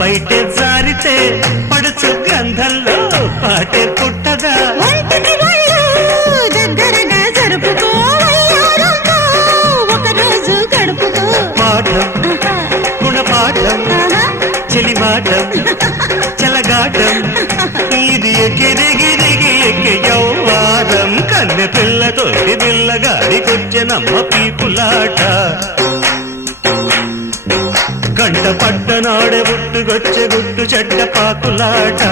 బయటే జారితే పడుచు గంధంలో పాటే పుట్టదా దగ్గరగా జరుపుకో ఒక రోజు గడుపుకో పాఠం గుణపాఠం చెలిమాటం చెలగాటం ఇది ఎగిరిగిరిగి ఎక్కి యౌవారం కన్నె పిల్లతోటి పిల్లగాడికొచ్చెనమ్మ పీపులాట గంట పట్టనాడే గుట్టుకొచ్చే గుట్టు చెడ్డ పాకులాట